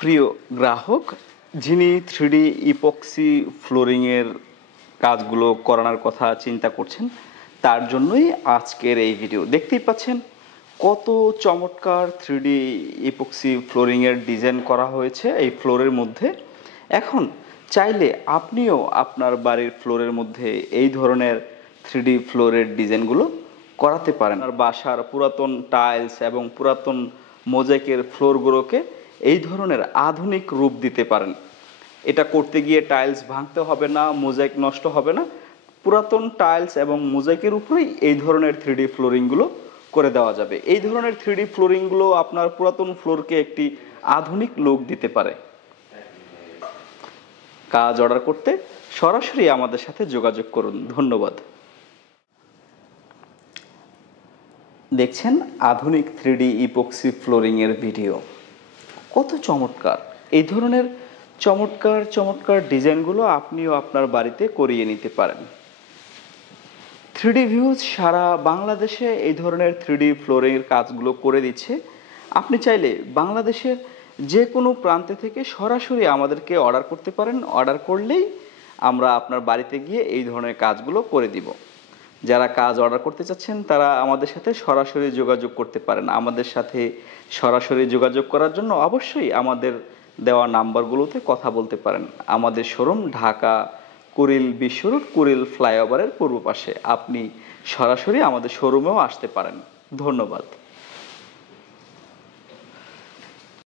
প্রিয় গ্রাহক, যিনি 3D ইপক্সি ফ্লোরিংয়ের কাজগুলো করানোর কথা চিন্তা করছেন, তার জন্যই আজকের এই ভিডিও। দেখতেই পাচ্ছেন কত চমৎকার 3D ইপক্সি ফ্লোরিংয়ের ডিজাইন করা হয়েছে এই ফ্লোরের মধ্যে। এখন চাইলে আপনিও আপনার বাড়ির ফ্লোরের মধ্যে এই ধরনের 3D ফ্লোরের ডিজাইনগুলো করাতে পারেন। আর বাসার পুরাতন টাইলস এবং পুরাতন মোজাইকের ফ্লোরগুলোকে এই ধরনের আধুনিক রূপ দিতে পারেন। এটা করতে গিয়ে টাইলস ভাঙতে হবে না, মোজাইক নষ্ট হবে না। পুরাতন টাইলস এবং মোজাইকের উপরেই এই ধরনের 3D ফ্লোরিংগুলো করে দেওয়া যাবে। এই ধরনের 3D ফ্লোরিংগুলো আপনার পুরাতন ফ্লোরকে একটি আধুনিক লুক দিতে পারে। কাজ অর্ডার করতে সরাসরি আমাদের সাথে যোগাযোগ করুন। ধন্যবাদ। দেখছেন আধুনিক 3D ইপক্সি ফ্লোরিংয়ের ভিডিও। কত চমৎকার! এই ধরনের চমৎকার ডিজাইনগুলো আপনিও আপনার বাড়িতে করিয়ে নিতে পারেন। 3D ভিউজ সারা বাংলাদেশে এই ধরনের 3D ফ্লোরিংয়ের কাজগুলো করে দিচ্ছে। আপনি চাইলে বাংলাদেশের যে কোনো প্রান্তে থেকে সরাসরি আমাদেরকে অর্ডার করতে পারেন। অর্ডার করলেই আমরা আপনার বাড়িতে গিয়ে এই ধরনের কাজগুলো করে দিব। যারা কাজ অর্ডার করতে চাচ্ছেন তারা আমাদের সাথে সরাসরি যোগাযোগ করতে পারেন। আমাদের সাথে সরাসরি যোগাযোগ করার জন্য অবশ্যই আমাদের দেওয়া নাম্বারগুলোতে কথা বলতে পারেন। আমাদের শোরুম ঢাকা কুড়িল বিশ্ব রোড, কুড়িল ফ্লাইওভারের পূর্ব পাশে। আপনি সরাসরি আমাদের শোরুমেও আসতে পারেন। ধন্যবাদ।